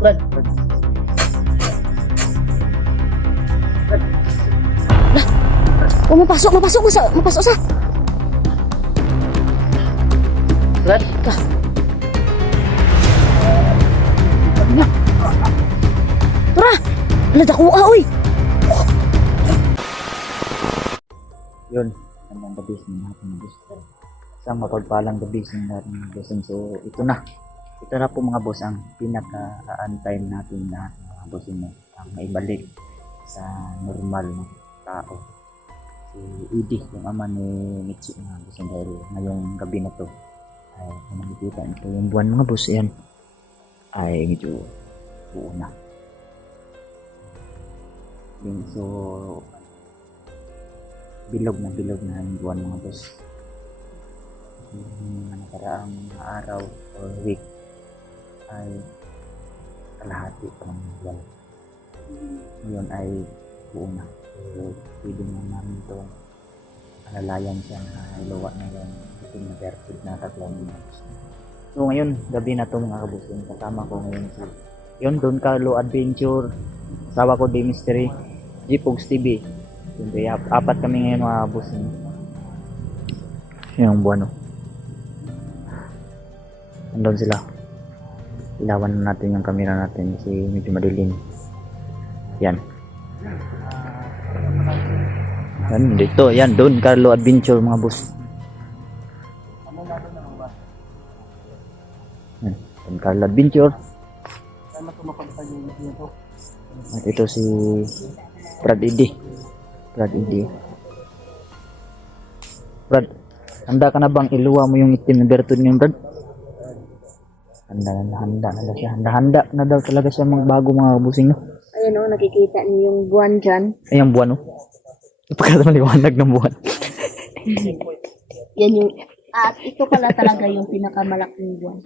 Brad. Oh, mapasok sa. Brad. Ka. Tara. Ala dako oy. Yun, ang gabi sa natin ng gusto. Isang mapagpalang gabi sa natin ng gusto. So, ito na po mga boss ang pinaka-aantay natin na mga boss mo ang maibalik sa normal na tao. Si Edie, yung ama ni Mitsu mga boss, dahil ngayong gabi na to ay kung makikita nito yung buwan mga boss, yan ay medyo buo na. Yun, so bilog na ang buwan mga boss. Yung nakaraang araw or week ay kalahati pa ng buwan. Ngayon ay buo na. So pwede na namin ito alalayan siya na luwa na yung iting na perfect na tatlong mga boss. So ngayon gabi na to mga kabus, yung kasama ko ngayon si yun, Don Carlo Adventure, asawa ko Day Mystery, G-Pogs TV. Siyempre, apat kami ngayon mga boss. Yung buwan, no? Andun sila. Ilawan na natin yung camera natin kasi medyo madilim. Yan. Yan, dito. Yan, Don Carlo Adventure mga boss. Yan, Don Carlo Adventure. At ito si Brad Edie. Brad, handa ka na bang iluwa mo yung itim na bertud niyo, Brad? Handa na daw talaga siya magbago mga kabusing, no? Ayun oh, nakikita niyo yung buwan dyan. Ay, yung buwan, no? Ipagkata maliwanag ng buwan. Yan yung, at ito pala talaga yung pinakamalaking buwan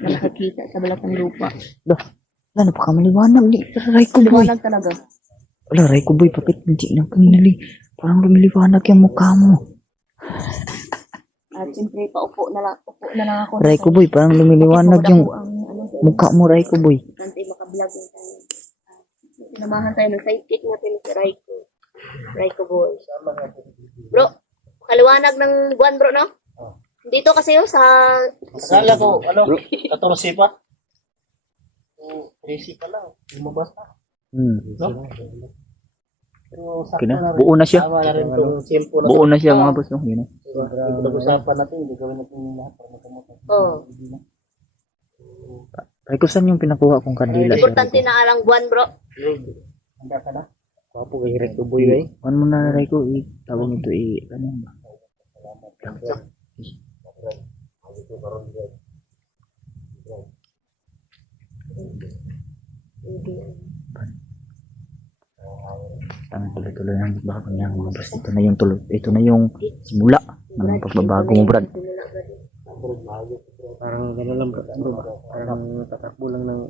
na nakikita sa balat ng lupa. Wala, napakamaliwanag. Aray ko, boy. Liwanag talaga. Wala, aray ko, boy. Papit, hindi lang kanili. Parang lumiliwanag yung mukha mo. At siyempre, upo na lang ako. Aray ko, boy. Parang lumiliwanag yung mukha mo, aray ko, boy. Nanti makablog yung tayo. Sinamahan tayo ng sidekick natin si Raiko boy. Bro, kaliwanag ng buwan bro, no? Dito kasi yun sa... Akala ko, 14 pa? 13 pa lang. Lumabas na. No? Pero sakto Kina, na rin. buo na siya. Tama na rin itong tempo na. Buo na siya mga boss, no? Yun, no? Pag-usapan natin, hindi gawin natin yung lahat para magkamutan. Oo. Aray ko, saan yung pinakuha kong kandila? Importante na alang buwan bro. Handa ka na? Wapo kay Hirek Tuboy eh. Ano mo na, aray ko, tawag ito, ano ba? Tama, tuloy-tuloy ang bago niya mga boss. Ito na yung simula ng pagbabago mo, Brad. Parang gano'n lang bro. Parang tatakbo lang ng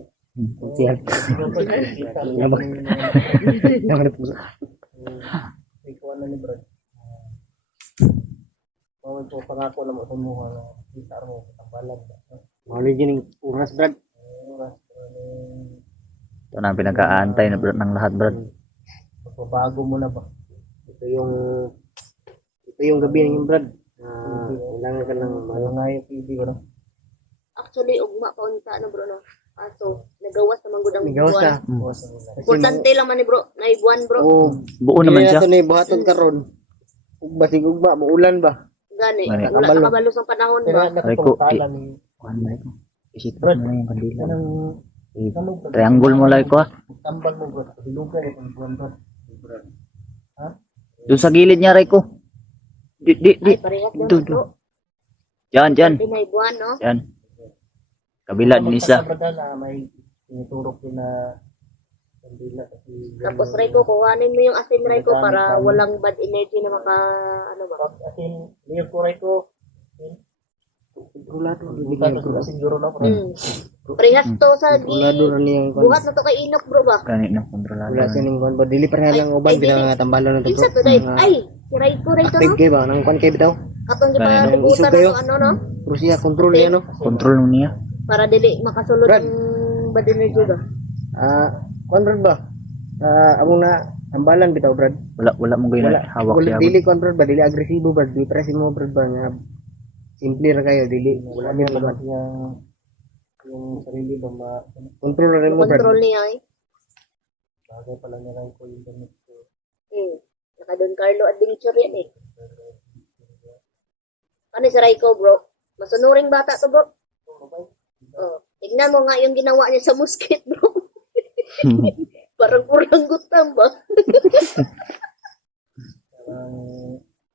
kunsihag. Yabang. Yabang na puso. Ikaw na ni Brad. Mawag po pangako na mo tumuha na kita mo katambalan. Mawag yun yung oras Brad. Ito na ang pinag-aantay na ng lahat, Brad. Bago mo na ba? Ito yung gabi ng Brad. Kailangan ka ng malangay TV ko na. Actually, ugma pa unta na bro, no? So, nagawas naman gud ang Gawas na. buwan. Importante lang man ni bro, na buwan bro. Oo. Buo naman siya. Ito na buhaton karon. Basig ugma, muulan ba? Gani, Mani. wala nakabalos ang panahon ba? Reko, isip mo na yung kandila. Triangle mo lang ko, ha? Tambal mo bro, hilugan itong buwan bro. Ha? Doon sa gilid niya, Reko. Di. Ay, parehas naman Doon. bro. Diyan. Pinay buwan, no? Yan. Kabila din isa. Na may tinuturok din na kandila kasi Tapos Raiko, kuhanin mo yung asin Raiko para walang bad energy na maka, ano ba? asin, niyo ko ray ko. Kontrolado, hindi ka to asin juro na bro. Parehas to sa Kontrolado na niyang buhat na to kay Inok bro ba? Kanit ng kontrolado. wala sining kuan ba dili pareha lang uban pinangatambalan na to. Kinsa to dai? Ay, si Raiko Raiko Active no? kay ba nang kuan kay bitaw? Katong di Ganun, pa libutan Isog kayo? na to, ano no? Pero siya control niya no. Control mo niya. Para dili makasulod Brad. yung yung bad energy ba? Kuan Brad ba? Among na tambalan bitaw Brad. Wala mo ganyan hawak Wala siya. dili kuan Brad ba, dili agresibo Brad, di press mo Brad ba nga simple ra kayo, dili wala mi ba yung sarili ba control ra mo Brad. Control niya eh. Bagay pala niya lang ko yung damit ko. Naka Don Carlo Adventure yan eh. Ano si Raiko bro? Masunuring bata to bro. Oh, tignan mo nga yung ginawa niya sa musket bro. Parang kurang-gutang ba?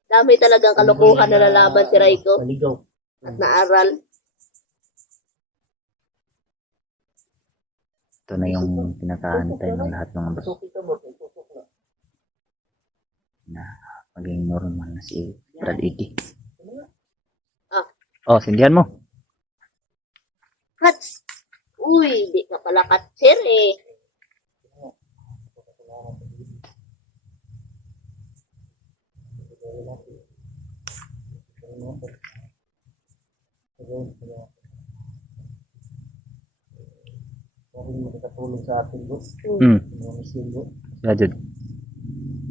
Dami talagang kalokohan na nalaman si Raiko. Maligaw. At naaral. Ito na yung pinakaantay ng lahat ng boss. Na maging normal na si Brad Eddie. Oh, sindihan mo. Hats! Uy, di ka pala katsir eh. Makatulong sa atin bro. Rajud.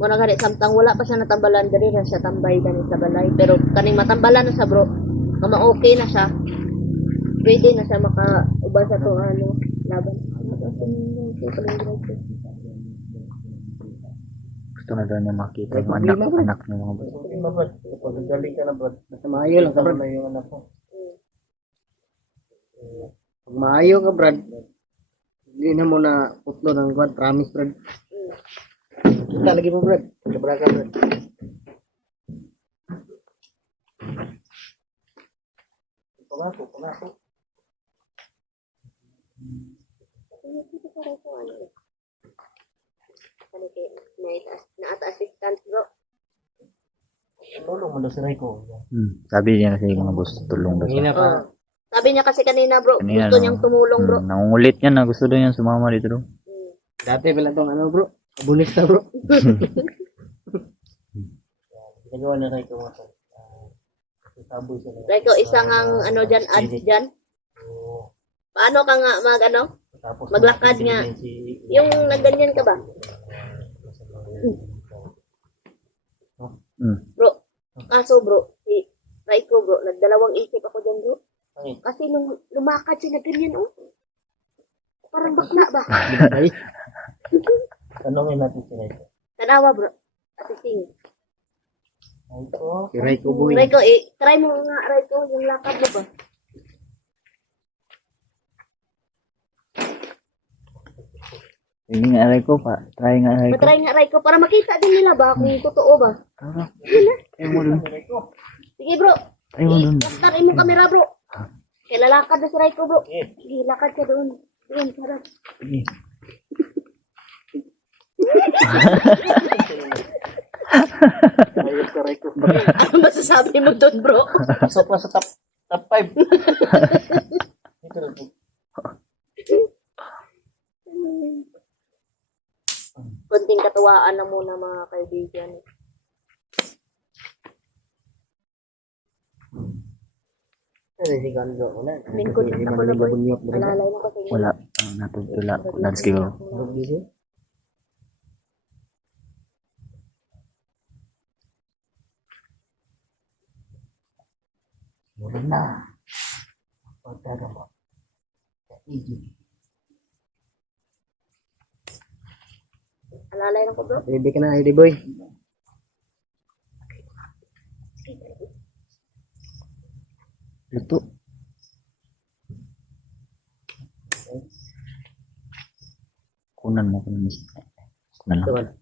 Muna gani, samtang wala pa siya natambalan, dali na siya tambay dali sa balay. Pero kaning matambalan na siya bro, kama okay na siya. Pwede na siya makauban sa itong ano, laban. Gusto na daw niya makita yung anak ng mga boss. Hindi ba Brad? Kapag galing ka na Brad, basta maayo lang ka Brad. Na yung anak ko. Pag maayo ka Brad, hindi na mo na putlo ng Brad, promise Brad. Kita lagi mo Brad, kabra ka Brad. Pangako. Na-assistant bro. Tulong mo daw si Raiko. Sabi niya kasi mga boss, tulong daw siya. Oh. Sabi niya kasi kanina bro, Kanina, gusto niyang tumulong bro. Nangungulit niya na gusto daw niya sumama dito bro. Dati pala tong ano bro, abulista bro. Ginagawa na Raiko mo. Taboy sila. Raiko, isang ang ano dyan, ads dyan. Paano ka nga maglakad nga? Yung nagganyan ka ba? Bro, kaso bro, si Raiko bro, nagdalawang isip ako dyan bro. Kasi nung lumakad siya na ganyan oh. Parang bakla ba? Tanongin natin si Raiko. Tanawa bro. Ate Sing. Si Raiko boy. Raiko, try mo nga Raiko, yung lakad mo ba? Hindi nga aray ko pa. Try nga aray ko. Matry nga Raiko para makita din nila ba kung totoo ba? Ayaw mo dun. Sige bro. Ayaw mo dun. Start mo kamera bro. Kaya lalakad na si Raiko bro. Sige, lakad ka doon. Doon, sarap. Sige. Ayos ka Raiko. Ano masasabi mo doon bro? Pasok pa sa top 5. Dito na. Kunting katuwaan na muna mga kaibigan. Ano si Gando? Wala. Lingkod ako na boy. Alalay na kasi. Wala. Natutula. Nanski ko. Mula na. Pagdaga mo. Alalay na ko bro. Ready ka na, ready boy. Luto. Kunan mo. Kunan na lang.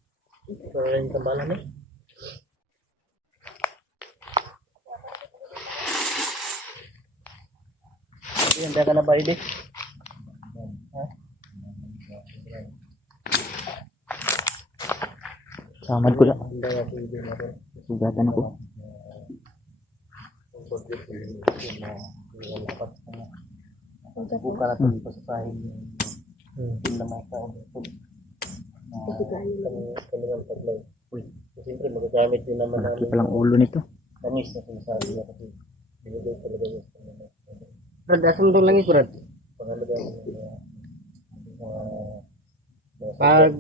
Ito rin tambalan eh. Handa ka na ba, Edi? Samad ko lang. Handa ka si Edi na rin. Sugatan ako. Buka na ito sa sahig. Hindi na mga tao. Kanilang taglay. Siyempre, magagamit din naman Malaki palang ulo nito. langis na sinasabi niya kasi binigay talaga niya sa mga. Brad, asam itong langis, Brad? Pangalaga niya. Pag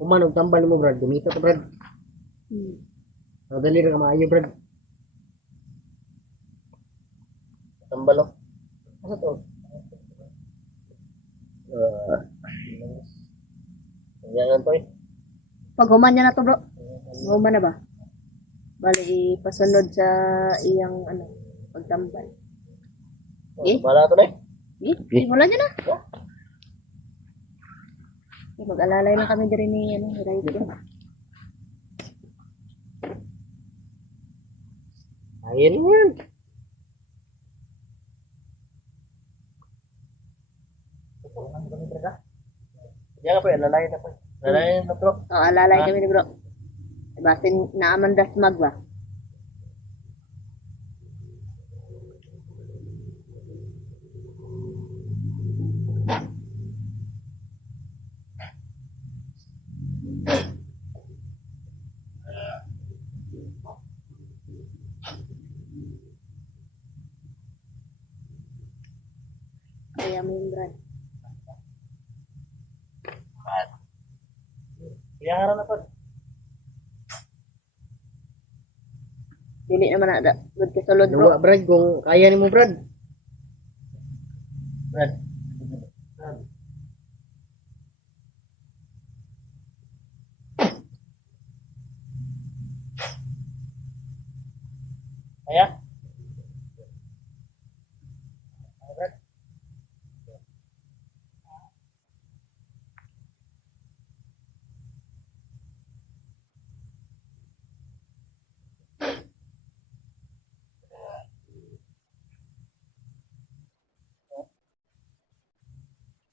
umanog tambal mo Brad, gumito to Brad. Dali ra ka maayo Brad. Tambal oh. Asa to? Yan to eh. Pag human niya na to, bro. Human na ba? Bali, ipasunod sa iyang, pagtambal. Eh? Wala to na eh. Wala niya na. Mag-alalay na kami din ni, Raito. Ayun yan. Yan po, lalayan na po. Lalayan na bro. Oo, alalay kami ni bro. Basin na amandas mag ba? Kaya mo yung brad. Kaya harap na po. Dili naman na, good ka sulod bro. Dua Brad, kung kaya ni mo Brad. Brad. Kaya? Brad.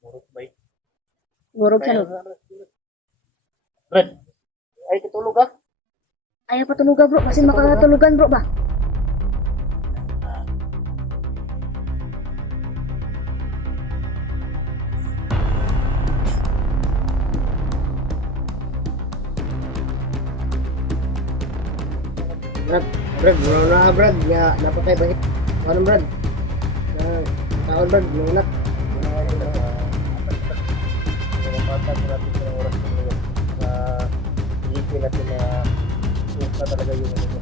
Murot ba? Gurog siya no. Brad. Ay, tutulog ka? Ayaw pa tulugan bro, kasi makatulugan bro ba? Brad, wala na Brad. Napatay ba? Ano Brad? Taon Brad, lunat. Hindi natin na suka talaga yung ano.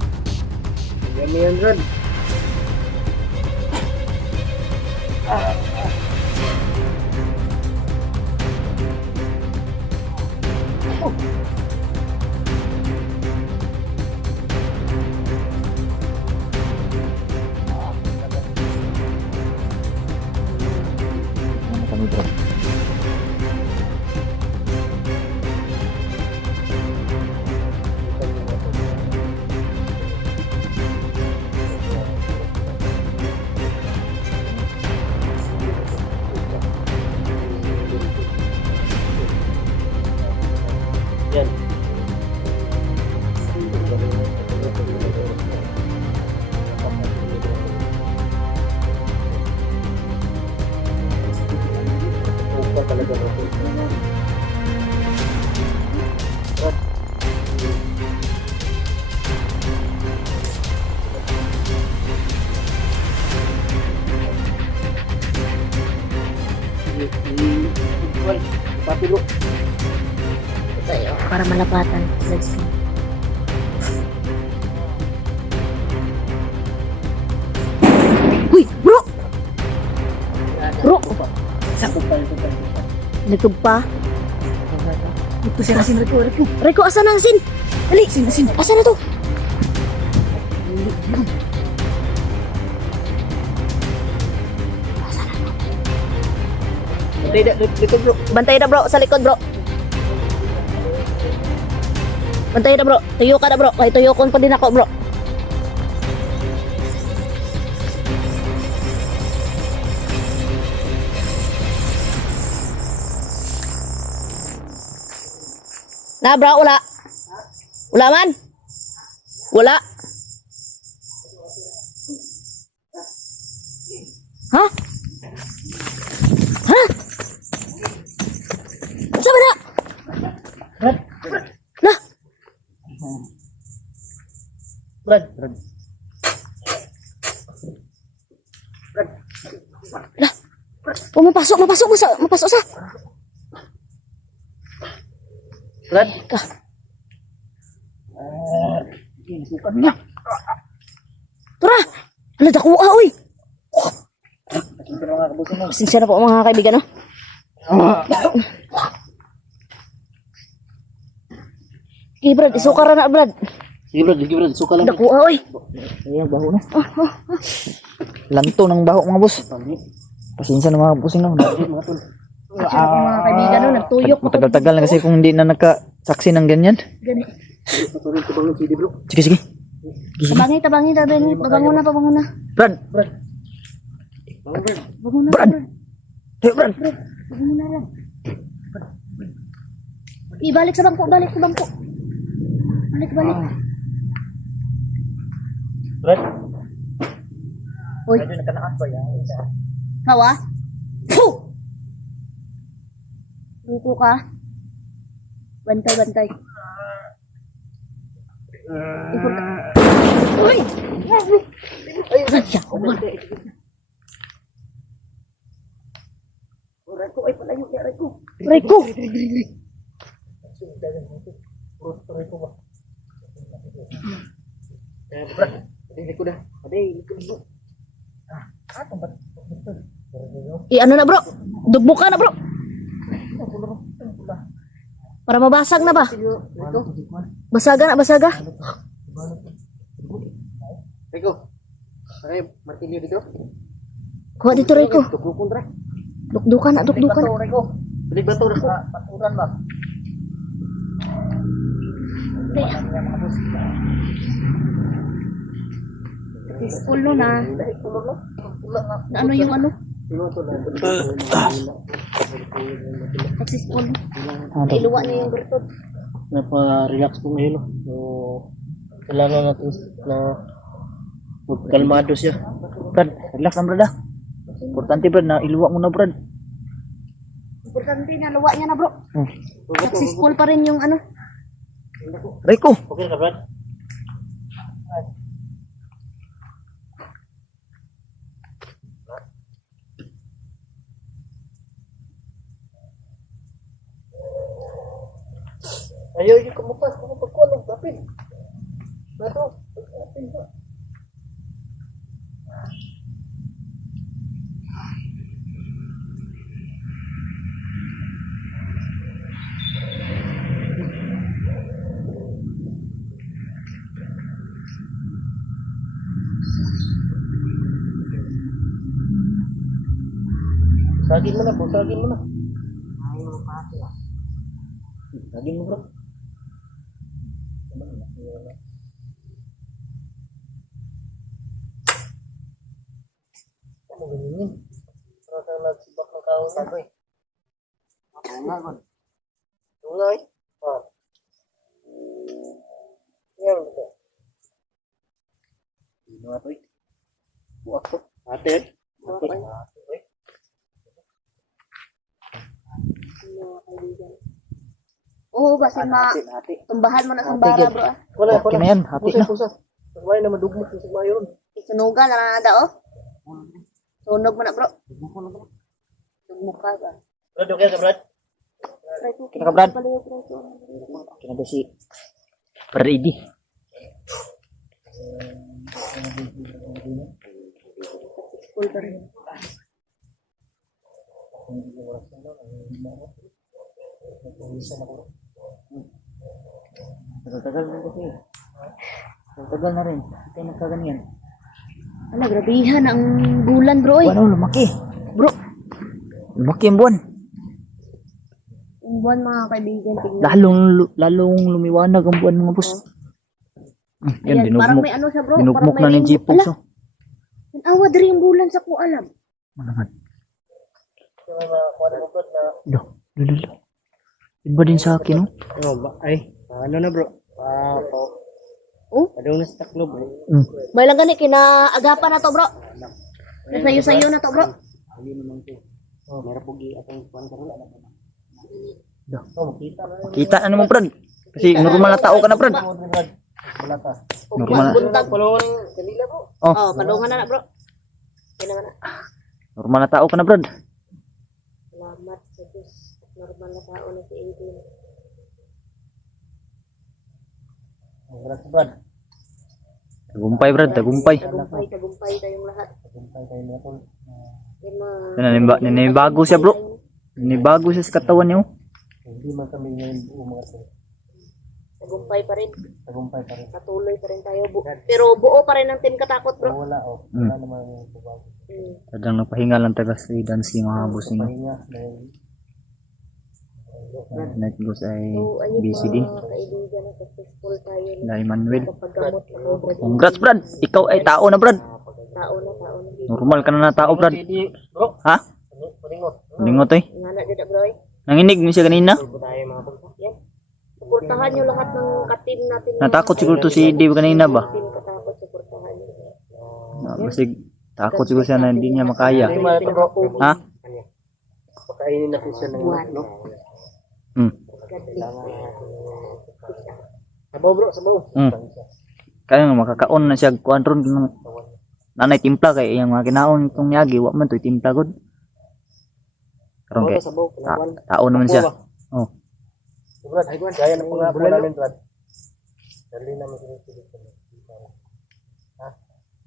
Yan yan Brad. Ano kami bro? Yan. Suka talaga natin. Patilo. Tayo, para malapatan. Let's go. Uy, bro! Bro! Nagtug pa? Ito siya nasin, Rico. Rico, asa na nasin? Dali! Asa na to? Bantay na bro, sa likod bro. Bantay na bro, tuyo ka na bro. Kaya tuyokon pa din ako bro. Na bro, wala. Wala man. Wala. Ha? Ha? Saan ba na? Lah. Brad. Lah. Oh, mapasok sa. Brad. Ka. Sukan niya. Tara! Hala, dakuha, uy! Pero mga kabusin mo. Pasensya na po mga kaibigan, no? Sige, Brad. Isuka ra na, Brad. Sige Brad, suka lang. Dakuha, uy! Ayan, baho na. Lanto ng baho mga boss. Pasensya na mga boss. No? Pasensya na po mga kaibigan, no? Nagtuyok ako. Matagal-tagal na kasi kung hindi na nakasaksi ng ganyan. Gani. Sige, sige. Tabangi. Babangon na. Brad! Babangon na, Brad! Brad. Hey, Brad! Babangon na lang. Ibalik sa bangko. Balik. Brad. Uy, Medyo nakanaas ba yan? kawa? Puh! Luto ka. Bantay. Uy! Ay, siya. Reko! Ano na bro? Dugbo ka na bro. Para mabasag na ba? Basaga. Rico. Ay, martilyo dito. Kuha dito Reko. Dukdukon ra. Dukdukan. Rico. Balik bato Rico. Paturan ba? Successful no na. Ano yung ano? Successful. Iluwa na yung bertod. Napa-relax po ngayon. So, kailangan natin na kalmado siya. Brad, relax lang Brad ah. Importante Brad na iluwa mo na Brad. Importante na luwa niya na bro. Successful pa rin yung ano. Rico! Okay ka Brad? Ayaw yung kumupas, kumapagkulong, kapit. Bato, kapit ba? Sagin mo na bro, sagin mo na. Sagin mo bro. Ano ganyan? Para sa nagsibak ng kaon na bro. Tungay. Yan bro. Ano ato eh? Buak to. Ate. Oo, basta tumbahan mo na sa bara bro. Wala, Okay na yan, hati na. Pagmay na madugmot sa mayon. Isunugan na nada oh. Sunog mo na bro. Sugmok ka ba? Brad, okay ka Brad? Kina ka Brad? Kina ba si Ready? Full pa rin. Tagal na kasi. Tagal na rin. Hindi nagkaganyan. Ala, grabihan ang bulan bro eh. Ano, lumaki. Bro, Lumaki ang buwan. yung buwan mga kaibigan tingnan. Lalong lumiwanag ang buwan mga boss. Yan, Ayan, parang dinugmok. may ano siya bro. Dinugmok parang na may ni Jeep Ala, so. ang awa diri yung bulan sa ko alam. Malaman. Lalo. Iba din sa akin, no? Ay, ano na bro? Oh, Padong na sa taklob. may lang gani kinaagapan na to bro. Nasayo-sayo na to bro. Meron po atong kuwan karon. Kita na naman, Brad. Kasi normal na tao ka na, Brad. Normal na. Buntag. Palungan kanila bro. Oh, padungan na bro. Kailangan na. Normal na tao ka na, Brad. Salamat sa Diyos. Normal na tao na si Aiden. Congrats, Brad. Tagumpay Brad, tagumpay. Tagumpay tayong lahat. Tagumpay kayo na tol. Yung mga Nanibago siya bro. Nanibago siya sa katawan niyo. Hindi man kami ngayon buo mga tol. tagumpay pa rin. Tagumpay pa rin. Patuloy pa rin tayo. Pero buo pa rin ang team Katakot, bro. Wala wala naman yung bubago. Talagang nagpahinga lang taga sa dancing mga boss niyo. Pahinga dahil Night boss ay So, ayun busy din. mga kaibigan, successful tayo Na Emmanuel. sa paggamot sa Cobra. Congrats Brad. Ikaw ay tao na Brad. Tao na. Normal ka na tao Brad. bro, Ha? palingot. Lingot eh. Ngana dyan, bro. Nanginig mo siya kanina. Tayo mga tol. Yan. Suportahan nyo lahat ng katim natin. Natakot siguro to si Dave kanina ba? Team Katakot, suportahan nyo. Kasi takot siguro siya na hindi niya makaya. Ha? Pakainin natin siya ng no? Sabaw bro, sabaw. Kaya nga makakaon na siya kuan ron ng nanay timpla kay iyang mga kinaon itong niyagi wa man to timpla gud. Karon kay tao naman siya. Oh. Brad, kaya na pang hapon namin Brad. Dali naman sinisilip ko. Ha?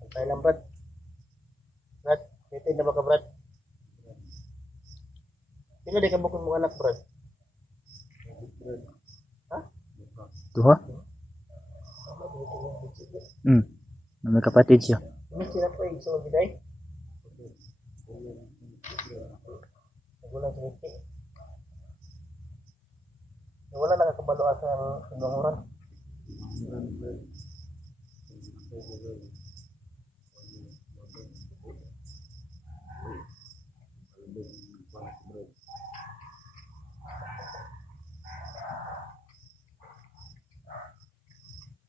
Antay lang Brad. Brad, titin na ba ka Brad? Sino di ka bukong mga anak Brad? Ha? Duha? Na may kapatid siya. Ini sila po yung so biday. Wala siniti. Wala nakakabalo sa sinuhuran.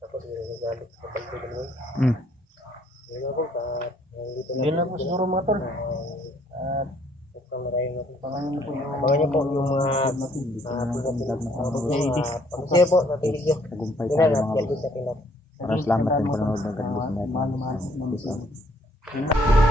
Tapos galit sa pagtutuloy mo. Yun lang po siguro mga tol. At pangalan po yung mga kasi po natilig yun. Tagumpay tayo mga boss. Para salamat sa panonood ng ganito sa natin.